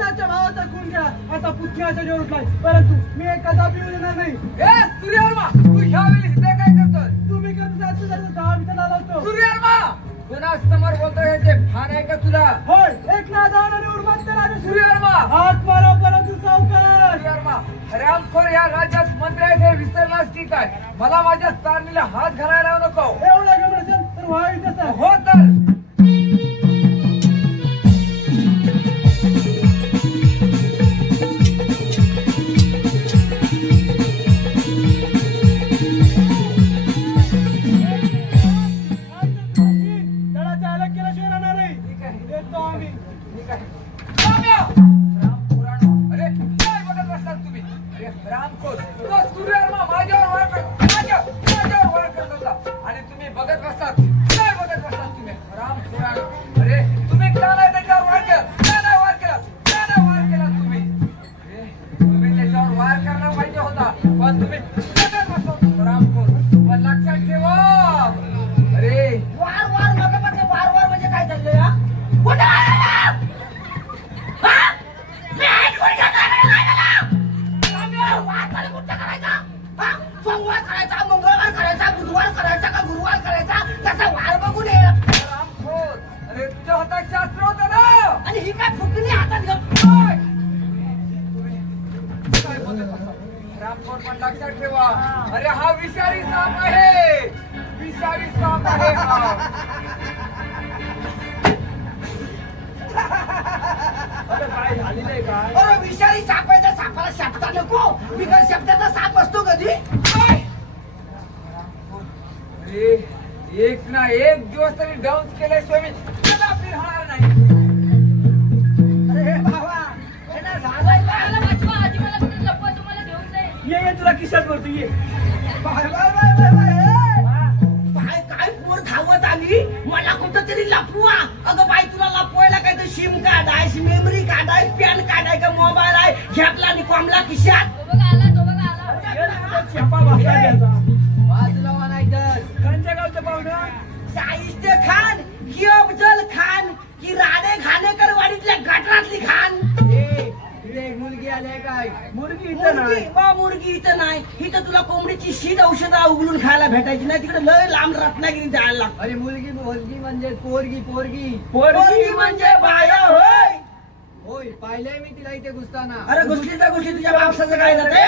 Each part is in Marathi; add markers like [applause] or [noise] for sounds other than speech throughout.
भावाचा खून केला असा पुतण्याचा जोर उठलाय. परंतु मी एक कदापि देणार नाही. ए सूर्यवर्मा तू ह्या वेळी इथे काय करतोय? तुम्ही कसं जास्त जास्त दहा मिनिटं आला होतो सूर्यवर्मा पुन्हा समोर बोलतोय याचे भान आहे का तुला? होय एक नादान आणि सूर्यवर्मा! हात मारा परंतु सावकार. सूर्यवर्मा हरामखोर या राज्यात मंत्री आहेत हे विसरलास की काय मला माझ्या स्थानीला हात घालायला नको. एवढा तर व्हावी हो तर. रामखोर पण लक्षात ठेवा. अरे हा विषारी साप आहे. विषारी साप आहे अरे काय झालेलं आहे काय? अरे विषारी साप आहे त्या सापाला शब्दा नको. बिगर शब्दाचा साप असतो कधी? अरे एक ना एक दिवस तरी डाऊन केल्याशिवाय मी ये ये तुला किशात भरतो ये. Bye bye bye bye bye ए! काय पोर धावत आली? मला कुठं तरी लपवा. अगं बाई तुला लपवायला काय तर सिम कार्ड आहे मेमरी कार्ड आहे पॅन कार्ड आहे का मोबाईल आहे? खेपला आणि कॉमला खिशात. तो बघा आला तो बघा आला. छापा त्याचा. बाजूला म्हणायचं कांच्या गावच्या पाहुणा. शाहिस्ते खान की अफजल खान की राणे खानेकर वाडीतल्या गटरातली खान. मुलगी आली काय? मुलगी इथं मुलगी? नाही. बा मुलगी इथं नाही. इथं तुला कोंबडीची शीत औषधं उघडून खायला भेटायची नाही. तिकडे लय लांब रत्नागिरी जायला लागतं. अरे मुलगी मुलगी म्हणजे पोरगी पोरगी. पोरगी म्हणजे बाया होय. होय. पाहिलंय मी तिला इथे घुसताना. अरे घुसलीच्या गोष्टी तुझ्या बापसाचं काय जाते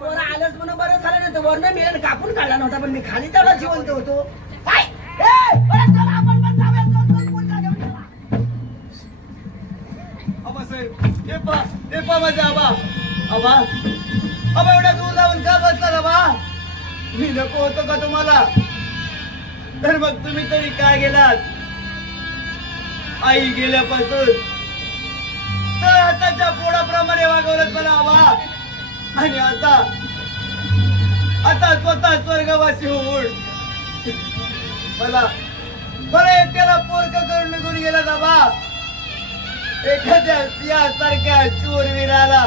बरं आलंच म्हणून बरं झालं नाही तर वरनं मी कापून काढला नव्हता पण मी खाली तेवढा जिवंत होतो. काय? ए, आबासाहेब हे पा हे पा आबा आबा आबा एवढ्या दूर लावून का बसला आबा मी नको होतो का तुम्हाला तर मग तुम्ही तरी काय गेलात आई गेल्यापासून तर हाताच्या पोडाप्रमाणे वागवलं मला आबा आणि आता आता स्वतः स्वर्गवासी होऊन मला मला एकट्याला पोरक करून निघून गेला बाबा. एखाद्या सिंहासारख्या शूरवीराला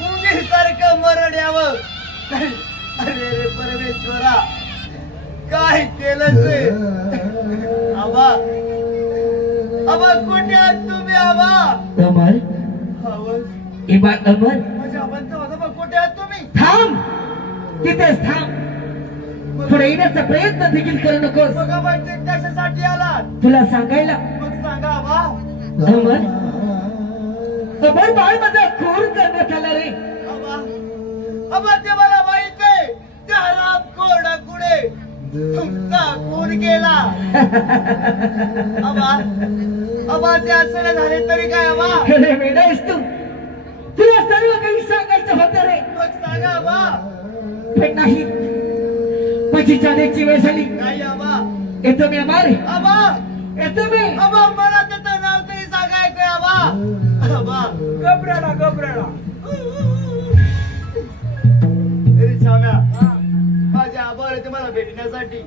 मुंगी सारखं मरण यावं. अरे रे परमेश्वरा काय केलं ते? आबा आबा कुठे आहात तुम्ही आबा? अमर आवाज ए बा अमर माझ्या आबांचा होता बा कुठे आहात तुम्ही? थांब. तिथेच थांब. थोडं येण्याचा प्रयत्न देखील करू नकोस. बघा माहिती कशासाठी आलात? तुला सांगायला. मग सांगा आबा. अमर बाळ माझा खून करण्यात आला रे. ते मला माहीत आहे. त्या हराम कोरडा कुडे तुमचा खून केला आबा आबा ते असं झाले तरी काय आबा अरे वेडा आहेस तू तुला सर्व काही सांगायचं होतं रे. मग सांगा आबा पण नाही. माझी जाण्याची वेळ झाली. नाही आबा येतो मी अमार आबा येतो मी. आबा मला त्याचं भेटण्यासाठी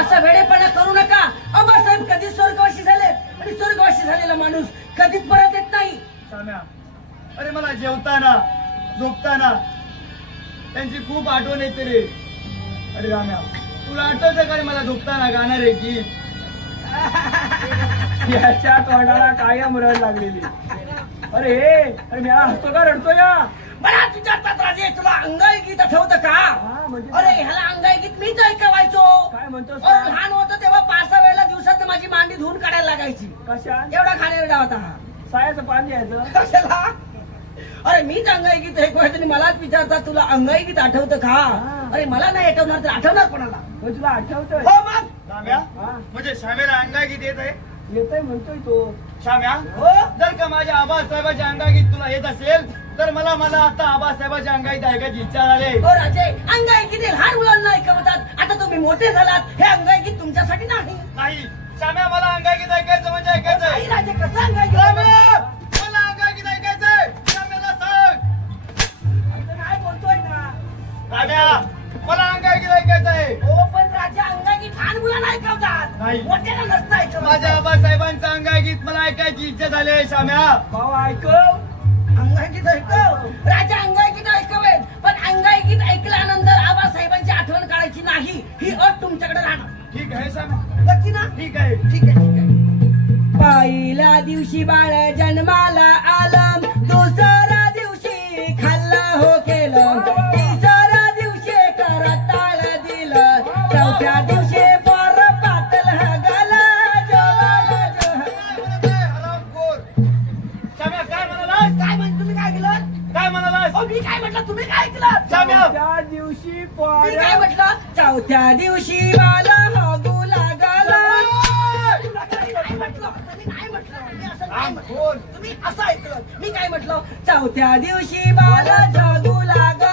असा वेडेपणा करू नका. आबासाहेब कधीच स्वर्गवासी झाले आणि स्वर्गवासी झालेला माणूस कधीच परत येत नाही. अरे मला जेवताना झोपताना त्यांची खूप आठवण येते रे. अरे राम्या तुला आठवतं का रे मला झोपताना गाणार आहे गीत? याच्या तोंडाला कायम रड लागलेली. अरे अरे मी हसतो का रडतो या? मला विचारतात राजे तुला अंगाई गीत आठवतं का? हा, म्हणजे अरे ह्याला अंगाई गीत मीच ऐकवायचो. काय म्हणतोस अरे, लहान होतो तेव्हा पाच सहा वेळेला दिवसात माझी मांडी धुवून काढायला लागायची. कशा? एवढा खाण्याला होता. हा सायाचं पाणी द्यायचं कशाला? अरे मीच अंगाई गीत ऐकवायचं आणि मलाच विचारतात तुला अंगाई गीत आठवतं का? हा. अरे मला नाही आठवणार तर आठवणार कोणाला? मग तुला आठवतोय. हो मग. श्याम्या हा. म्हणजे श्यामेला अंगागीत येत आहे येतोय म्हणतोय तो. श्याम्या हो. जर का माझ्या आबासाहेबाच्या अंगागीत तुला येत असेल तर मला मला आता आबासाहेबाच्या अंगागीत ऐकायची इच्छा झाली हो राजे हे लहान मुलांना ऐकवतात? आता तुम्ही मोठे झालात. हे अंगाई गीत तुमच्यासाठी नाही. नाही. श्याम्या मला अंगागीत ऐकायचं म्हणजे नाही ऐकायचंय. राजे कसं अंगाई मला अंगागीत ऐकायचंय. श्याम्याला सांग. आता नाही बोलतोय ना. श्याम्या मला ऐकायचंय. हो पण राजा लहान मुलांना ऐकवतात. नाही. मोठ्याला नसतं ऐकवत. माझ्या आबासाहेबांचं अंगागीत मला ऐकायची इच्छा झाली आहे श्याम्या. भाऊ ऐकव. अंगाई गीत ऐकव. राजा अंगाई गीत ऐकवेल. पण अंगाई गीत ऐकल्यानंतर आबासाहेबांची आठवण काढायची नाही. ही अट तुमच्याकडे राहणार. ठीक आहे नक्की ना? ठीक आहे. ठीक आहे ठीक आहे. पहिल्या दिवशी बाळ जन्माला आलं. चौथ्या दिवशी बाला हगू लागला. तुम्ही असं ऐकलं. मी काय म्हटलं? चौथ्या दिवशी बाला जगू लागला.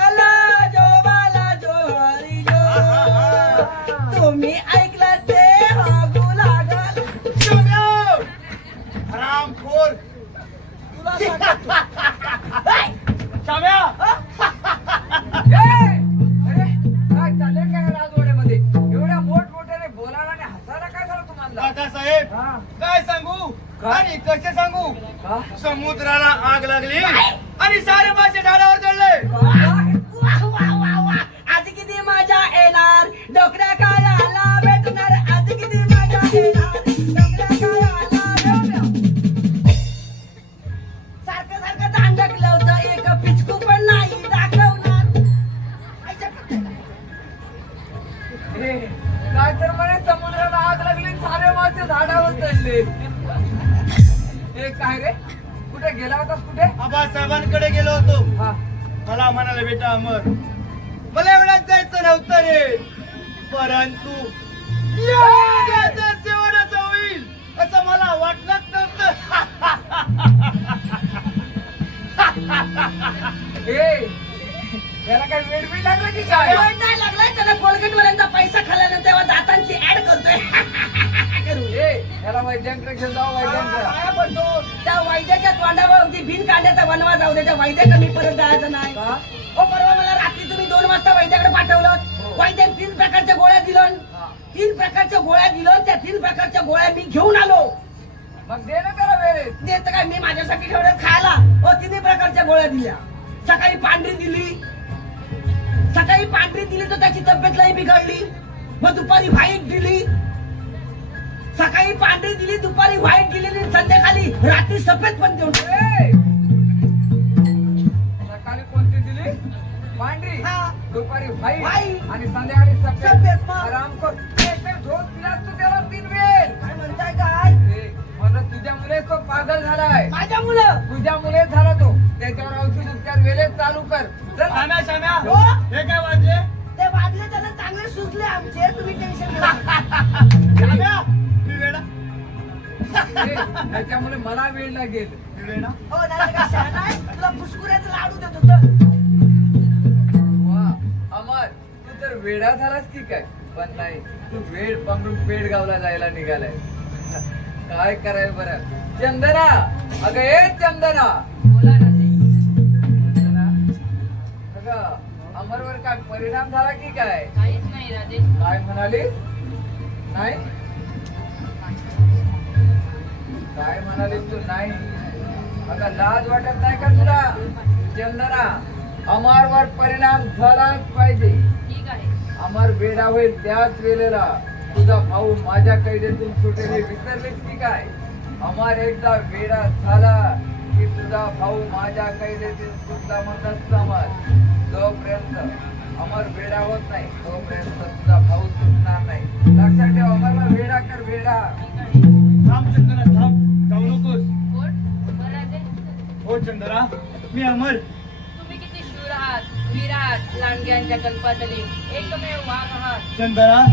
आणि कसे सांगू? समुद्राला आग लागली आणि सारे मासे झाडावर चढले कुठे आबासाहेबांकडे गेलो होतो. हा. मला म्हणाले बेटा अमर मला एवढ्यात जायचं नव्हतं रे. परंतु होईल असं मला वाटलंच नव्हतं. [laughs] ए याला काय वेळ बी लागला की काय? वेळ नाही लागलाय त्याला कोलगेट वाल्यांचा पैसा खाल्यानं तेव्हा दातांची ऍड करतोय. करू. [laughs] ए याला वैद्यांकडे घेऊन जाऊ वैद्यांकडे. पडतो त्या वैद्याच्या तोंडावर ती भिन काढण्याचा वनवा जाऊ दे त्या वैद्याकडे मी परत जायचं नाही? ओ परवा मला रात्री तुम्ही दोन वाजता वैद्याकडे पाठवलं. हो. वैद्याने तीन प्रकारच्या गोळ्या दिलं. हा. तीन प्रकारच्या गोळ्या दिलं त्या तीन प्रकारच्या गोळ्या मी घेऊन आलो. मग दे ना त्याला वेळेत. देत काय मी माझ्यासाठी ठेवलं खायला. ओ तिन्ही प्रकारच्या गोळ्या दिल्या. सकाळी पांढरी दिली. सकाळी पांढरी दिली तर त्याची तब्येत लई बिघडली. मग दुपारी व्हाईट दिली. सकाळी पांढरी दिली दुपारी व्हाईट दिली आणि संध्याकाळी रात्री सफेद पण देऊन! सकाळी कोणती दिली? पांढरी. हा. दुपारी व्हाईट. व्हाईट. आणि संध्याकाळी सफेद. झोप दिलास तू त्याला तीन वेळ काय म्हणताय काय? तुझ्या मुले तो पागल झालाय. माझ्या मुलं तुझ्या मुले झाला तो. त्याच्यावर औषध उपचार कर वेळेत चालू कर. चल. हो? हे काय वाजले? ते वाजले त्याला चांगले सुचले आमचे. तुम्ही टेन्शन घेऊ त्याच्यामुळे मला वेळ लागेल. हो नाही का शहाणा आहे? तुला फुसकुऱ्याचं लाडू देतो तर वा अमर तू तर वेडा झालास की काय? पण नाही तू वेळ पकडून पेडगावला जायला निघालाय. काय कराय बरं? चंदना! अगं ए चंदना! बोला राजे चंदना? अगं अमरवर काय परिणाम झाला की काय? काहीच नाही राजे काय म्हणाली नाही? काय म्हणाली तू? नाही. अगं लाज वाटत नाही का तुला? चंदना अमरवर परिणाम झालाच पाहिजे. ठीक आहे. अमर वेडा होईल त्याच वेळेला. तुझा भाऊ माझ्या कैदेतून सुटेल विसरलीस की काय? अमर एकदा वेडा झाला की तुझा भाऊ माझ्या कैदेतून सुटला म्हणून समज. जोपर्यंत अमर वेडा होत नाही तोपर्यंत तुझा भाऊ सुटणार नाही. लक्षात ठेव अमरला वेडा कर वेडा. चंदना मी अमर. तुम्ही किती शूर आहात? वीर आहात लांडग्यांच्या कल्पातले एकमेव वाघ आहात. चंदना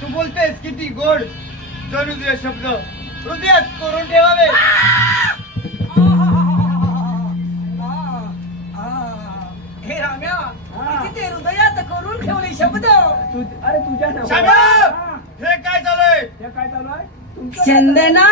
तू बोलतेस किती गोड? जणू तुझे शब्द. हृदयात करून ठेवावे. हे राम्या किती ते हृदयात करून ठेवले शब्द. तू अरे तुझ्या हा. काय चालूय हे काय चालू आहे? तुमचं चंदना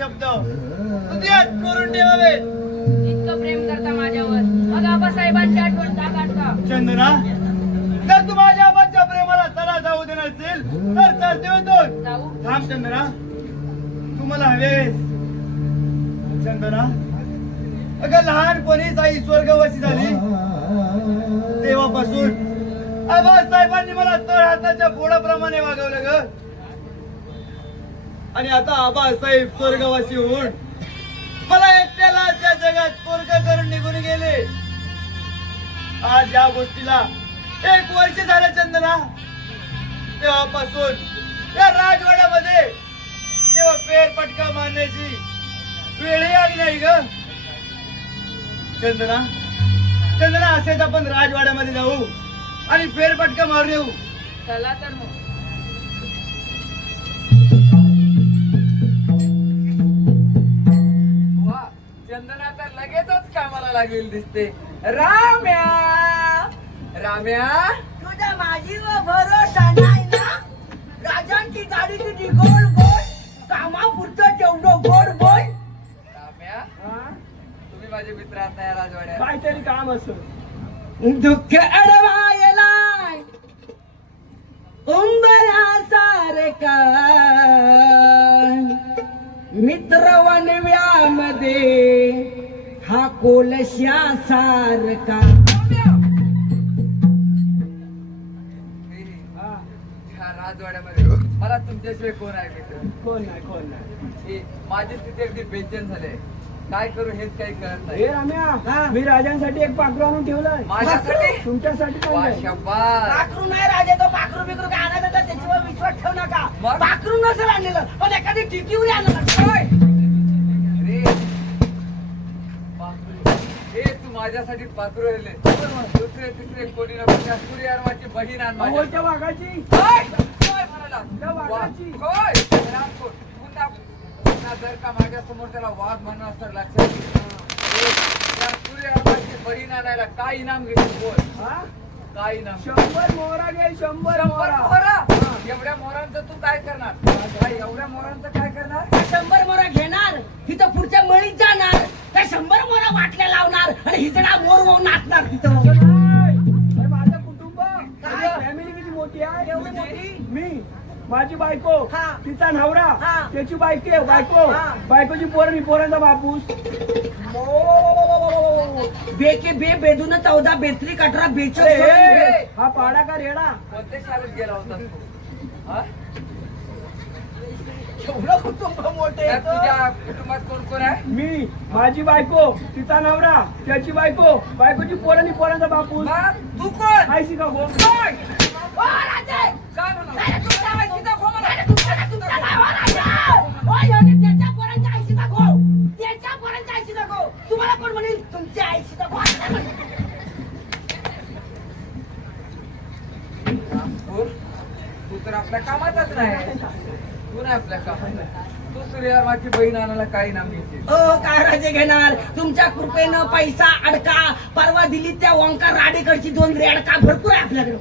शब्द. हृदयात करून ठेवावे. इतकं प्रेम करता माझ्यावर. मग आबासाहेबांची आठवण का काढता? चंदना जर तू माझ्या आबाच्या प्रेमाला तडा जाऊ देणार असेल तर चालते होतो जाऊ. थांब चंदना तू मला हवेस. चंदना अगं लहानपणीच आई स्वर्गवासी झाली. तेव्हापासून आबासाहेबांनी मला तळ हाताच्या बोडाप्रमाणे आणि आता आबासाहेब स्वर्गवासी होऊन मला एकट्याला त्या जगात पोरग करून निघून गेले. आज या गोष्टीला एक वर्ष झालं चंदना. तेव्हापासून या राजवाड्यामध्ये तेव्हा फेरपटका मारण्याची वेळही आली नाही ग. चंदना चंदना असेच आपण राजवाड्यामध्ये जाऊ आणि फेरपटका मारून येऊ. चला तर मग. चंदना तर लगेचच कामाला लागेल दिसते. राम्या! राम्या! तुझ्या माझी व भरोसा नाही ना? राजांची गाडी तुझी गोड गोड कामापुरतं तेवढं गोड बोल. राम्या! हा? तुम्ही माझे मित्र आहात ना या राजवाड्यात. काहीतरी काम असं. दुःख अडवायलाय उंबरा सारका मित्र वनव्यामध्ये हा कोलश्या सारका हा ह्या राजवाड्यामध्ये. मला तुमच्याशिवाय कोण आहे मित्र? कोण नाही कोण नाही. हे माझी स्थिती अगदी बेचैन झाले काय करू हेच काही कळत हे नाही राम्या मी राजांसाठी एक पाखरू आणून ठेवलंय. माझ्यासाठी? तुमच्यासाठी वा पाखरू नाही राजे तो पाखरू बिकरू काय आणायचं त्याच्यावर विश्वास ठेवू नका. मग? पाखरू नसेल आणलेलं पण एखादी टिकीवरी आणलं काय? हे तू माझ्यासाठी पात्र राहिले दुसरे तिसरे कोणी नको त्या सूर्यार्वाची बहीण आण माझ्या वाघाची काय? काय म्हणाला? त्या वाघाची. वा- काय? रामकोट. पुन्हा पुन्हा जर का माझ्यासमोर त्याला वाघ म्हणून असं लक्षात घे. हे, त्या सूर्यार्वाची बहीण आणायला काय इनाम घेशील बोल हा काही ना. शंभर मोहरा घे शंभर मोहरा. एवढ्या मोहरांचं तू काय करणार? एवढ्या मोहरांचं काय करणार? शंभर मोहरा घेणार. तिथं पुढच्या मळीत जाणार. त्या शंभर मोहरा वाटल्या लावणार आणि हिचडा मोर वाहून नाचणार तिथं. माझं कुटुंब फॅमिली किती मोठी आहे? एवढी मोठी? माझी बायको हा. तिचा नवरा हा. त्याची बायके बायको हा. बायकोची पोर मी पोरांचा बापूस बे के बे बेदून चौदा बेत्री अठरा बेचो अरे हे, हा पाडा का रेडा कोणत्या शाळेत गेला होता तू हा? एवढं कुटुंब मोठे त्यात तुझ्या कुटुंबात कोण कोण आहे मी माझी बायको तिचा नवरा त्याची बायको बायकोची पोरांनी पोरांचा बापूस मग तू कोण आयशी का गो कोण? ओ, राजे! काय म्हणाला? तुम्हाला कोण म्हणेल तुमच्या आईशी तू तर आपल्या कामातच नाही तू नाही आपल्या कामात तू बहीण आणायला काही नाम ओ काय राजे घेणार? तुमच्या कृपेनं पैसा अडका परवा दिली त्या ओंकार राडेकडची दोन रेडका भरपूर आहे आपल्याकडे.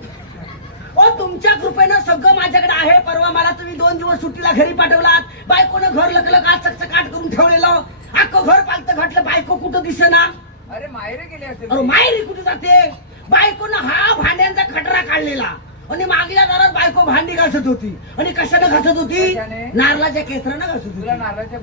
ओ तुमच्या कृपेनं सगळं माझ्याकडे आहे. परवा मला तुम्ही दोन दिवस सुट्टीला घरी पाठवलात. बायकोनं घर लकलं का चकचकाट करून ठेवलेलं. अख्खं घर पालतं घातलं. बायको कुठं दिसेना? अरे माहेरे गेले असेल अरे माहेरी कुठे जाते? बायकोनं हा भांड्यांचा खटरा काढलेला. आणि मागल्या दारात बायको भांडी घासत होती. आणि कशानं घासत होती? नारळाच्या केसरानं घासत तुला होती नारळाच्या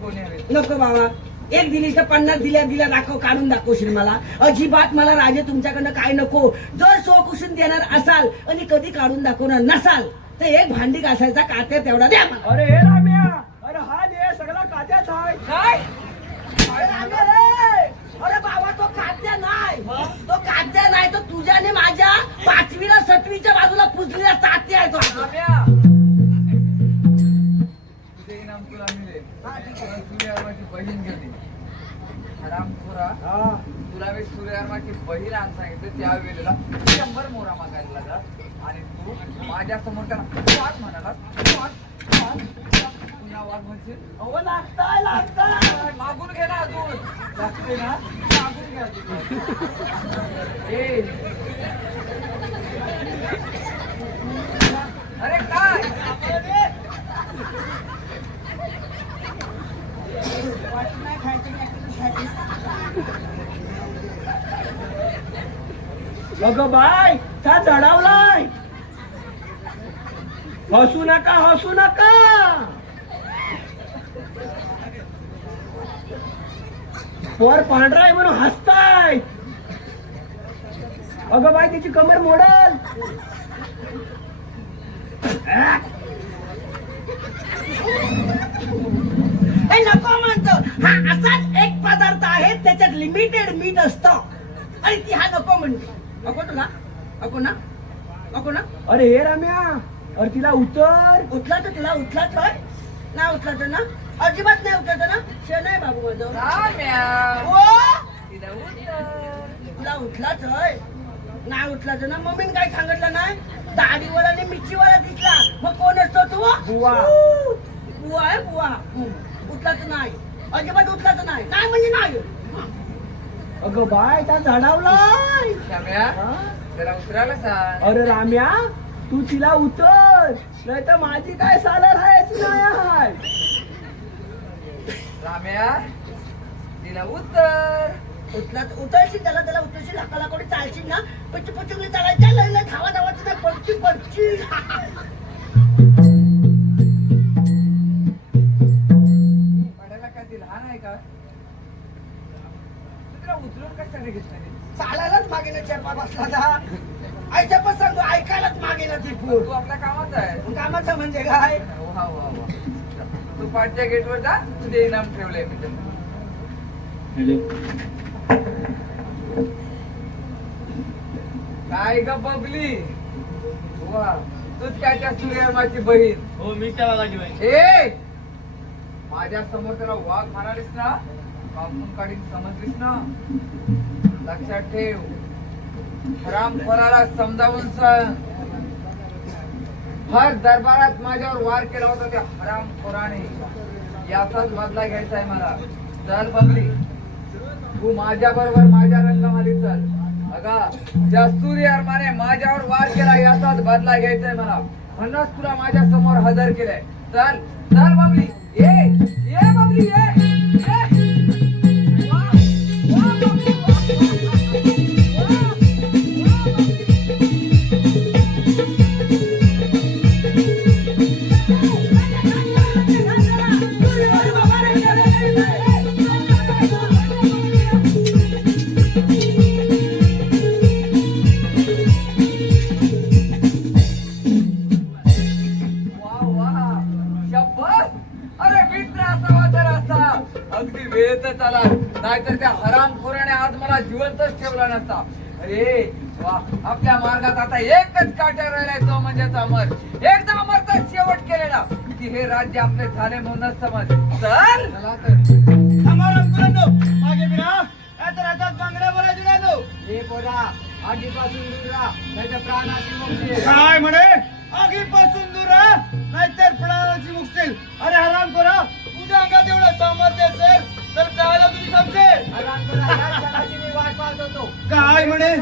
नको बाबा. एक दिलीचं पन्नास दिल्या दिल्या दाखव काढून दाखवशील मला अजिबात मला राजे तुमच्याकडनं काय नको. जर सोकुशून देणार असाल आणि कधी काढून दाखवणार नसाल तर एक भांडी घासायचा कात्या तेवढा द्या मला. अरे हे राम्या अरे हा दे सगळा कात्याच आहे. काय? अरे रामे रे! अरे बाबा तो कात्या नाही. तो कात्या नाही तो तुझ्याने माझ्या पाचवीला सटवीच्या बाजूला पुजलेला तात्या आहे तो राम्या. तुझे इनाम तुला मिळेल. बहीण गेली. रामपुरा हा. तुला मी सूर्यवर्माची बहीण आण सांगितलं त्या वेळेला शंभर मोरा मागायला लागला. आणि तू माझ्यासमोर त्याला वाघ म्हणाला पुन्हा वाघ म्हणशील अहो लागताय लागताय. मागून घे ना अजून. लागते ना? मागून घे अजून. ए. अरे काय? [laughs] अगं बाय का चढावलाय? हसू नका हसू नका. वर पांढराय म्हणून हसताय. अगं बाय तिची कमर मोडल. [laughs] हे नको म्हणतो. हा असाच एक पदार्थ आहे त्याच्यात लिमिटेड मीठ असतं. आणि ती हा नको म्हणतो अको तुला? अको ना? अको ना? अरे हे राम्या अरे तिला उतर. उठलाच तुला उठलाच होय ना उठलाच ना? अजिबात नाही उठलाच ना? शे नाही बाबू माझं राम्या. ओ तिला उतर. तुला उठलाच होय? नाही उठलाच ना? मम्मीने काय सांगितलं नाही? दाढीवाला आणि मिरचीवाला दिसला. मग कोण असतो तू? बुवा. बुवा आहे बुवा. हं. उठलाच नाही. अजिबात उठलाच नाही. नाही म्हणजे नाही. अगं बाय त्या हा? जरा उतरायला सांग. अरे राम्या तू तिला उतर. नाही तर माझी काय सालर आहे नाही राम्या तिला उत्तर उठलाच उतरशील त्याला त्याला उतरशील. हाकाला कोणी चालशील ना. पच्ची पच्ची चालायच्या लय लय धावा धावायचं नाही पडची पडची [laughs] घेतलं? चालायलाच चेपा बसला आयच्या पण सांगतो ऐकायलाच मागे ना ती तू आपल्या कामाचा आहे. कामाचं म्हणजे काय? वा वा वा तू पाठच्या गेटवर जा तुझे इनाम ठेवलंय मी त्यांना. काय ग बबली? वा तूच काय त्या सूर्यमाची बहीण? हो मी त्या वाघाची बाई. ए! माझ्यासमोर त्याला वाघ म्हणालीस ना कापून काढीन समजलीस ना? लक्षात ठेव. राम कोणाला समजावून सांग. हर दरबारात माझ्यावर वार केला होता त्या हराम खोराने. याचाच बदला घ्यायचा आहे मला. चल बदली तू माझ्या बरोबर माझ्या रंगमाली चल. अगा ज्या सूर्य अरमाने माझ्यावर वार केला याचाच बदला घ्यायचा आहे मला. म्हणूनच तुला माझ्यासमोर हजर केलाय. चल चल बबली ये ये बबली ये ये. काट्या राहिलाय तो म्हणजेच अमर. एकदा अमरचा शेवट केलेला की हे राज्य आपले झाले म्हणूनच समज. चल चला तर. आम्हाला मुलांनो, मागे फिरा. नाहीतर हातात बांगड्या भरायची नाही तो. हे पोरा आगीपासून दूर राहा नाहीतर प्राणाशी मुक्ती काय म्हणे? आगीपासून दूर राहा, नाहीतर प्राणाची मुकशील अरे हराम करा तुझ्या अंगात एवढं सामर्थ्य असेल तर कळायला तुझी समजेल मी वाट पाहत होतो. काय म्हणे?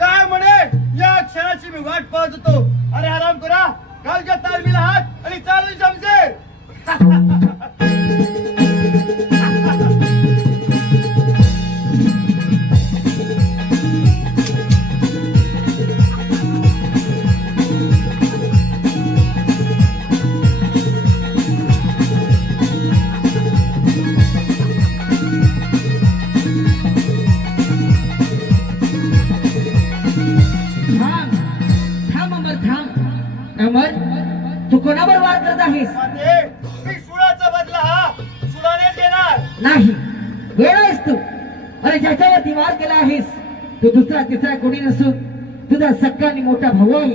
काय म्हणे? या क्षणाची मी वाट पाहत. होतो अरे आराम करा. कालच्या तालमीला हात आणि चालू समजेल [laughs] कोणी नसून तुझा सक्का आणि मोठा भाऊ आहे.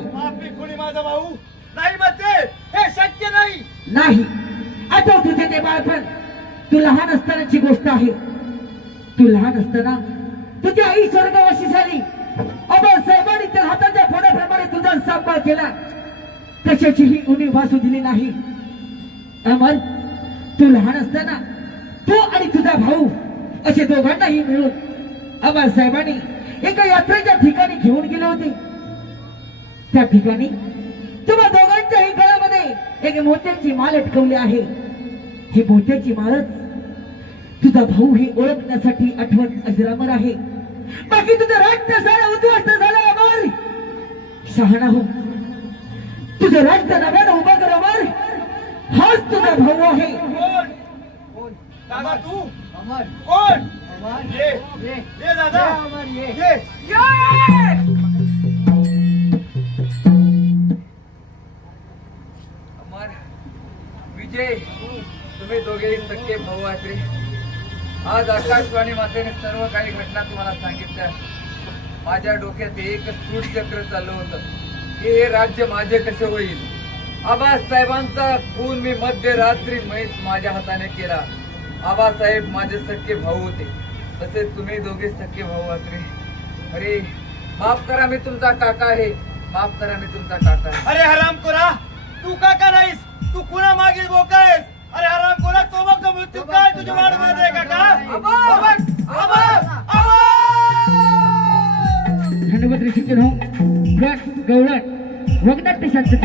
माझा भाऊ. नाही म्हणते हे शक्य नाही. नाही. आठव तुझे ते बाळपण. तू लहान असतानाची गोष्ट आहे. तू लहान असताना तुझी आई स्वर्गवासी झाली. अमर साहेबांनी त्या हाताच्या फोडाप्रमाणे तुझा सांभाळ केला. कशाचीही उणीव भासू दिली नाही. अमर तू लहान असताना तू आणि तुझा भाऊ असे दोघांनाही मिळून अमर साहेबांनी एका यात्रेच्या ठिकाणी घेऊन गेले होते. त्या ठिकाणी तुम्हा दोघांच्याही गळ्यामध्ये एक मोत्याची माल अटकवली आहे. ही मोत्याची माळच तुझा भाऊ हे ओळखण्यासाठी आठवण अजरामर आहे. बाकी तुझं राज्य सारं उद्ध्वस्त झालं अमर. शहाणा हो. तुझं राज्य नव्यानं उभं कर अमर. हाच तुझा भाऊ आहे. कोण? कोण? ये ये दादा ये ये अमर विजय तुम्ही दोघेही सख्खे भाऊ आहात रे. आज आकाशवाणी मातेने सर्व काही घटना तुम्हाला सांगितल्या. माझ्या डोक्यात एक सूट चक्र चाललं होतं. की हे राज्य माझे कसे होईल? आबासाहेबांचा खून मी मध्यरात्री मैस माझ्या हाताने केला. आबासाहेब माझे सख्खे भाऊ होते. तसेच तुम्ही दोघे सख्खे भाऊ आहात रे अरे माफ करा मी तुमचा काका आहे. माफ करा मी तुमचा काका आहे. अरे हराम कोरा तू का का नाहीस. तू कुणा मागील बोका आहेस? अरे हराम कोरा तो मग मृत्यू काय तुझ्या वाट बघत आहे काका? ऋषिकेन हो. गट गवळण वगनाट्य शांत